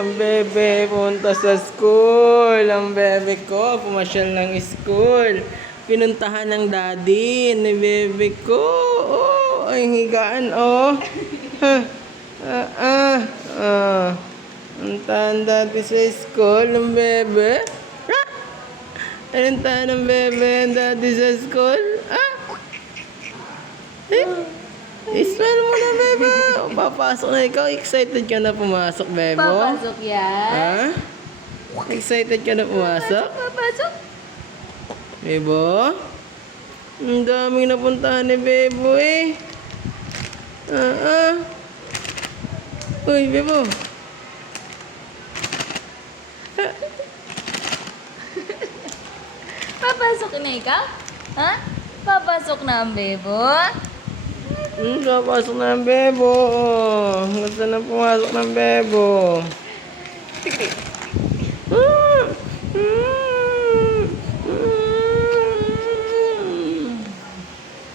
Ang bebe punta sa school. Ang bebe ko pumasyal ng school. Pinuntahan ng daddy ni bebe ko. Oh, ay higaan oh. Ha. Puntahan daddy sa school ng bebe. Ha? Pinuntahan ng bebe ang daddy sa school. Ha? Smell mo na, bebe. O, papasok na ikaw. Excited ka na pumasok, bebo? Papasok yan. Ha? Excited ka na pumasok? Papasok. Bebo? Ang daming napuntahan ni Bebo eh. Uy, Bebo. Papasok na ikaw? Ha? Papasok na ang bebo? Papasok na ang Bebo. Gusto na pumasok ng Bebo. Sige.